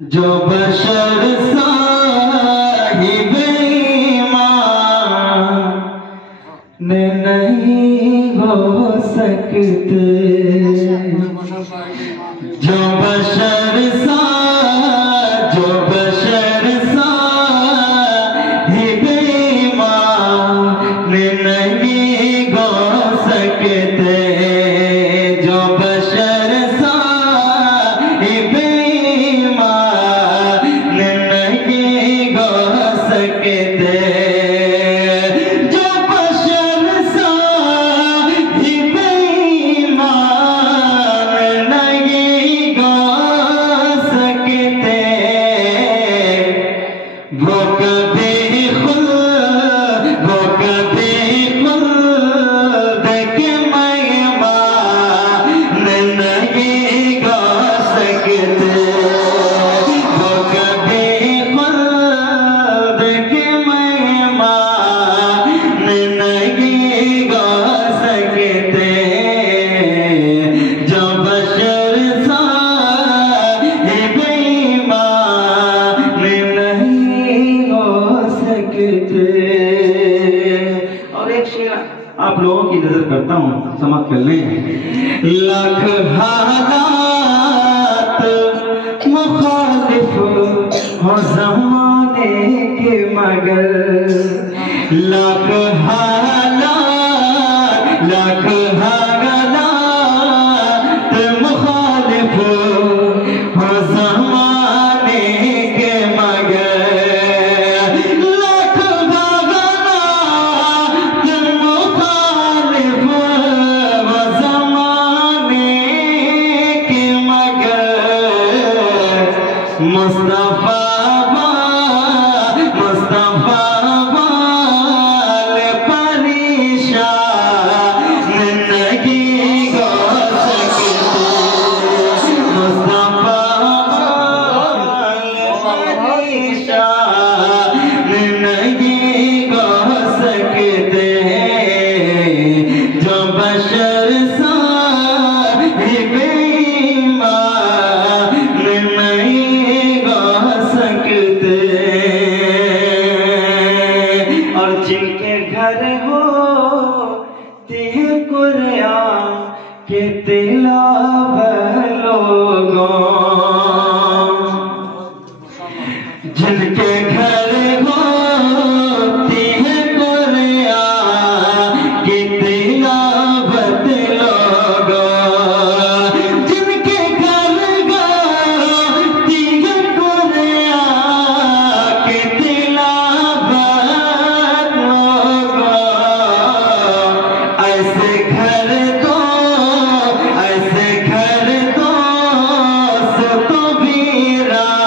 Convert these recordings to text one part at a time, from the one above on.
जो बशर साहिब ईमान नहीं हो सकते, जो बशर साहिब ईमान नहीं हो सकते, जो बशर साहिब ईमान नहीं हो सकते, जो बशर साहिब ईमान नहीं हो सकते, वो कभी खुद के मेहमान नहीं हो सकते, वो कभी खुद के मेहमान नहीं हो सकते, जो बशर साहिब ईमान नहीं हो सकते। और एक शेर आप लोगों की नजर करता हूँ, समाप्त कर लें। लाख हालात मुखालिफ हो ज़माने के मगर, लाख हालात मुखालिफ हो ज़माने के मगर, लाख हालात मुखालिफ हो ज़माने के मगर, मुस्तफा वाले परेशान नहीं हो सकते, मुस्तफा वाले परेशान नहीं हो सकते, जो बशर साहिब ईमान नहीं हो सकते। और जिनके घर होती है कुरान के तिलावत लोगों, जिनके घर होती है कुरान की तिलावत लोगों, जिनके घर होती है कुरान की तिलावत लोगों, ऐसे घर तो सतो वीरान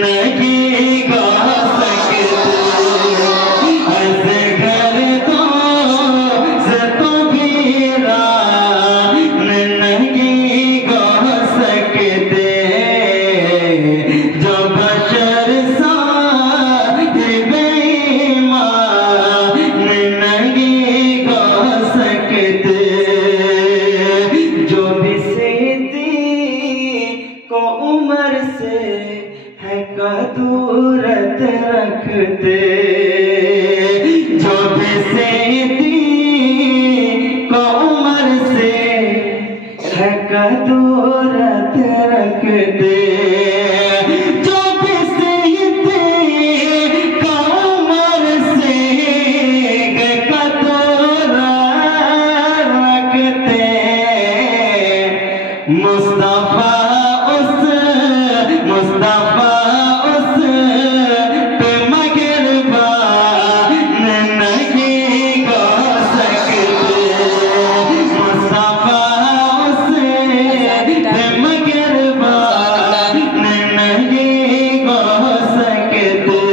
नहीं हो सकते, ऐसे घर तो सतो वीरान नहीं हो सकते, जो बशर साहिब ईमान नहीं हो सकते, जो भी को उम्र से है कदूरत रखते, जो भी को उम्र से है कदूरत रखते, जो भी को उम्र से है कदूरत रखते, मुस्तफा उस पे मगरबान नहीं हो सकते, मुस्तफा उस पे मगरबान नहीं हो सकते।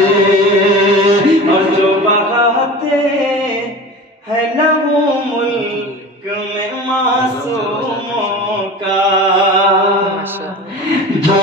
और जो बहाते हैं लहू मुल्क में मासूमों का, जो